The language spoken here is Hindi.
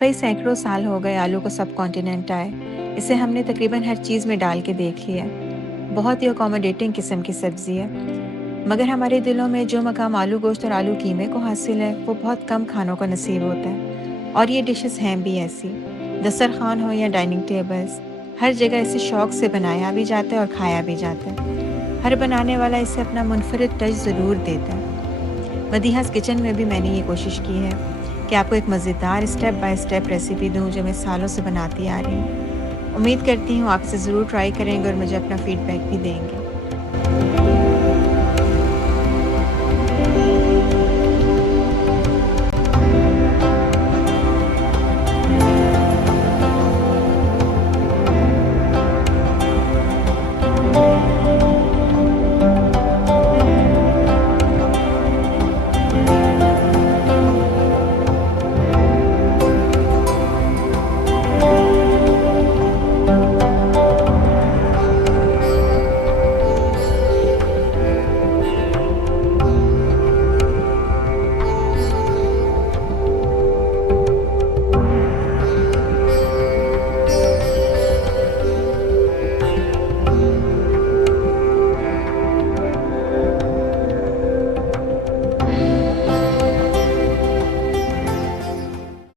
भाई सैकड़ों साल हो गए आलू को सब कॉन्टिनेंट आए। इसे हमने तकरीबन हर चीज़ में डाल के देख लिया है। बहुत ही अकोमोडेटिंग किस्म की सब्ज़ी है। मगर हमारे दिलों में जो मकाम आलू गोश्त और आलू कीमे को हासिल है वो बहुत कम खानों को नसीब होता है। और ये डिशेस हैं भी ऐसी। दस्तरखान हो या डाइनिंग टेबल्स, हर जगह इसे शौक से बनाया भी जाता है और खाया भी जाता है। हर बनाने वाला इसे अपना मुनफरिद टच ज़रूर देता है। मदीहास किचन में भी मैंने ये कोशिश की है कि आपको एक मज़ेदार स्टेप बाय स्टेप रेसिपी दूँ जो मैं सालों से बनाती आ रही हूँ। उम्मीद करती हूँ आप इसे ज़रूर ट्राई करेंगे और मुझे अपना फीडबैक भी देंगे।